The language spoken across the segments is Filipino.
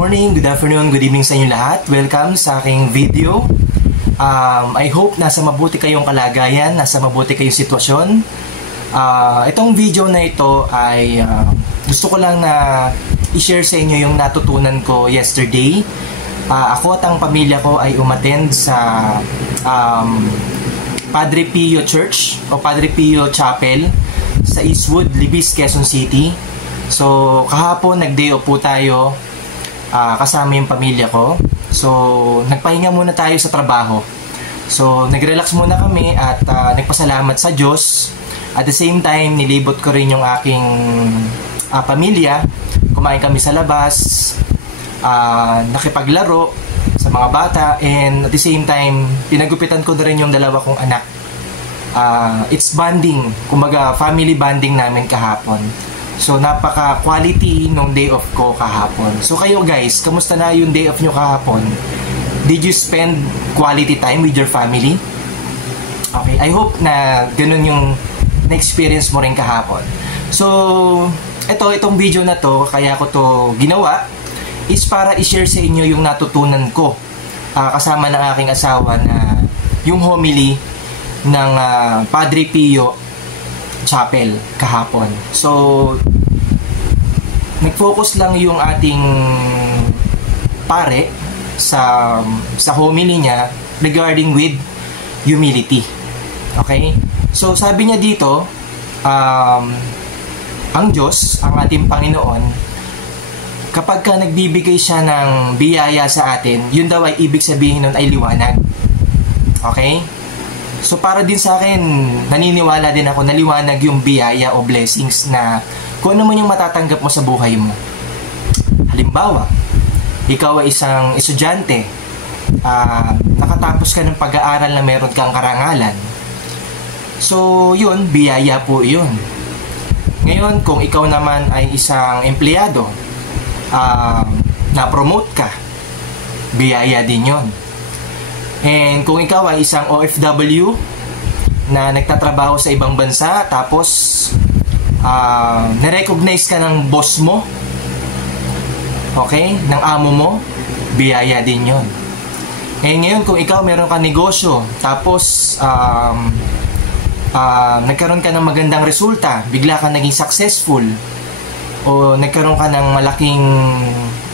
morning, good afternoon, good evening sa inyo lahat. Welcome sa aking video. I hope nasa mabuti kayong kalagayan, nasa mabuti kayong sitwasyon. Itong video na ito ay gusto ko lang na i-share sa inyo yung natutunan ko yesterday. Ako at ang pamilya ko ay umattend sa Padre Pio Church o Padre Pio Chapel sa Eastwood, Libis, Quezon City. So kahapon nag-day off po tayo kasama yung pamilya ko. So nagpahinga muna tayo sa trabaho. So nag-relax muna kami at nagpasalamat sa Diyos. At the same time nilibot ko rin yung aking pamilya. Kumain kami sa labas, nakipaglaro sa mga bata, and at the same time pinagupitan ko na rin yung dalawa kong anak. It's bonding, kumbaga family bonding namin kahapon. So napaka-quality nung day off ko kahapon. So kayo guys, kamusta na yung day off nyo kahapon? Did you spend quality time with your family? Okay, I hope na ganun yung na-experience mo rin kahapon. So itong video na to, kaya ko to ginawa is para i-share sa inyo yung natutunan ko kasama ng aking asawa na yung homily ng Padre Pio Chapel kahapon. So nag-focus lang yung ating pare sa homily niya regarding with humility. Okay? So sabi niya dito, ang Diyos, ang ating Panginoon, kapag ka nagbibigay siya ng biyaya sa atin, yun daw ay ibig sabihin nun ay liwanag. Okay? So para din sa akin, naniniwala din ako na liwanag yung biyaya o blessings na kung ano man yung matatanggap mo sa buhay mo. Halimbawa, ikaw ay isang estudyante, nakatapos ka ng pag-aaral na meron kang karangalan. So yun, biyaya po yun. Ngayon, kung ikaw naman ay isang empleyado, na-promote ka, biyaya din yun. And kung ikaw ay isang OFW na nagtatrabaho sa ibang bansa, tapos na-recognize ka ng boss mo, okay, ng amo mo, biyaya din yun. And ngayon, kung ikaw meron ka negosyo, tapos nagkaroon ka ng magandang resulta, bigla ka naging successful, o nagkaroon ka ng malaking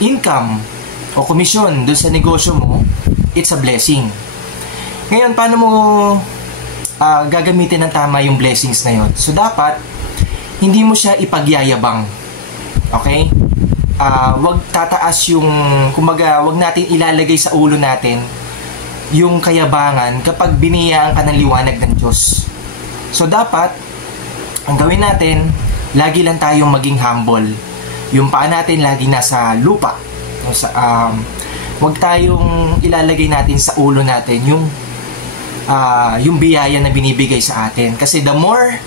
income o komisyon doon sa negosyo mo, it's a blessing. Ngayon, paano mo gagamitin ng tama yung blessings na yun? So dapat hindi mo siya ipagyayabang. Okay? Wag tataas yung, kumbaga, wag natin ilalagay sa ulo natin yung kayabangan kapag biniyaan ka ng liwanag ng Diyos. So dapat ang gawin natin, lagi lang tayong maging humble. Yung paa natin lagi nasa lupa. Wag tayong ilalagay natin sa ulo natin yung biyaya na binibigay sa atin. Kasi the more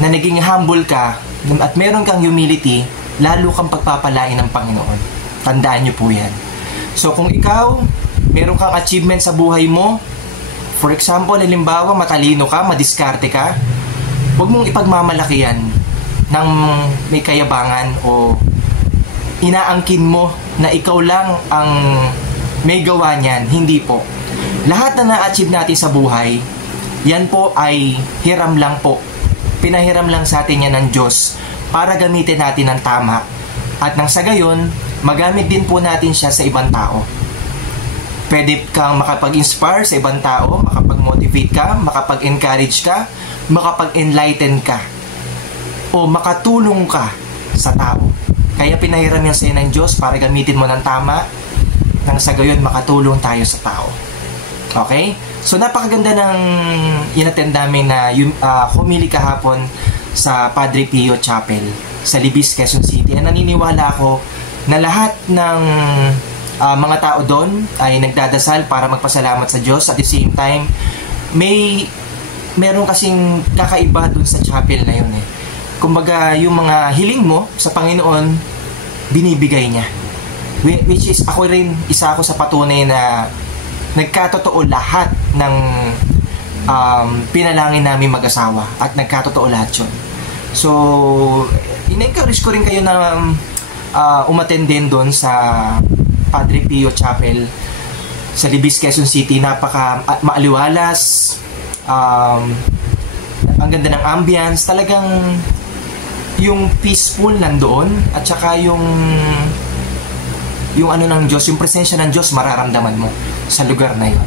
na naging humble ka at meron kang humility, lalo kang pagpapalain ng Panginoon. Tandaan nyo po yan. So kung ikaw, meron kang achievement sa buhay mo, for example, halimbawa, matalino ka, madiskarte ka, huwag mong ipagmamalaki yan ng may kayabangan o inaangkin mo na ikaw lang ang may gawa niyan. Hindi po. Lahat na na-achieve natin sa buhay, yan po ay hiram lang po. Pinahiram lang sa atin yan ng Diyos para gamitin natin ng tama. At nang sa gayon, magamit din po natin siya sa ibang tao. Pwede kang makapag-inspire sa ibang tao, makapag-motivate ka, makapag-encourage ka, makapag-enlighten ka, o makatulong ka sa tao. Kaya pinahiram yan sa iyo ng Diyos para gamitin mo ng tama, nang sa gayon makatulong tayo sa tao. Okay? So napakaganda ng inattend namin na homily kahapon sa Padre Pio Chapel sa Libis, Quezon City. And naniniwala ako na lahat ng mga tao doon ay nagdadasal para magpasalamat sa Diyos. At the same time, meron kasing kakaiba doon sa chapel na yun eh. Kumbaga, yung mga hiling mo sa Panginoon, binibigay niya. Which is, ako rin, isa ako sa patunay na nagkatotoo lahat ng pinalangin namin mag-asawa. At nagkatotoo lahat yun. So, in-encourage ko rin kayo na umattend din doon sa Padre Pio Chapel sa Libis, Quezon City. Napaka maaliwalas, ang ganda ng ambience, talagang yung peaceful nandoon, at saka yung ano ng Diyos, yung presensya ng Diyos mararamdaman mo sa lugar na yun.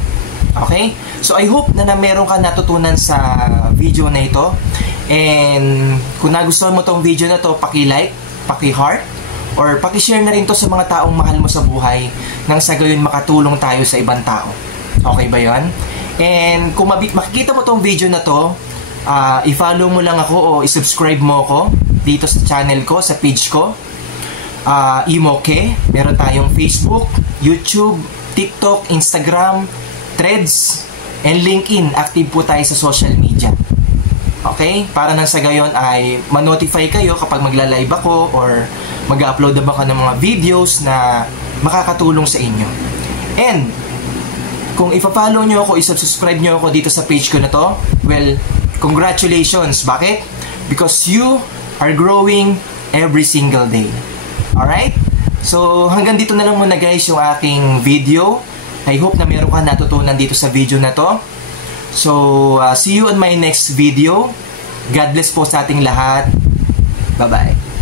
Okay? So I hope na meron ka natutunan sa video na ito. And kung nagustuhan mo tong video na to, paki-like, paki-heart, or paki-share na rin to sa mga taong mahal mo sa buhay, nang sa gayon makatulong tayo sa ibang tao. Okay ba yun? And kung makikita mo tong video na to, i-follow mo lang ako o i-subscribe mo ako dito sa channel ko, sa page ko, Imoke. Meron tayong Facebook, YouTube, TikTok, Instagram, Threads, and LinkedIn. Active po tayo sa social media. Okay? Para nang sa gayon ay ma-notify kayo kapag magla-live ako or mag-upload na ba ka ng mga videos na makakatulong sa inyo. And kung ipa-follow nyo ako, i-subscribe nyo ako dito sa page ko na to, well, congratulations. Bakit? Because you are growing every single day. Alright? So, hanggang dito na lang muna guys yung aking video. I hope na meron ka natutunan dito sa video na to. So, see you on my next video. God bless po sa ating lahat. Bye-bye.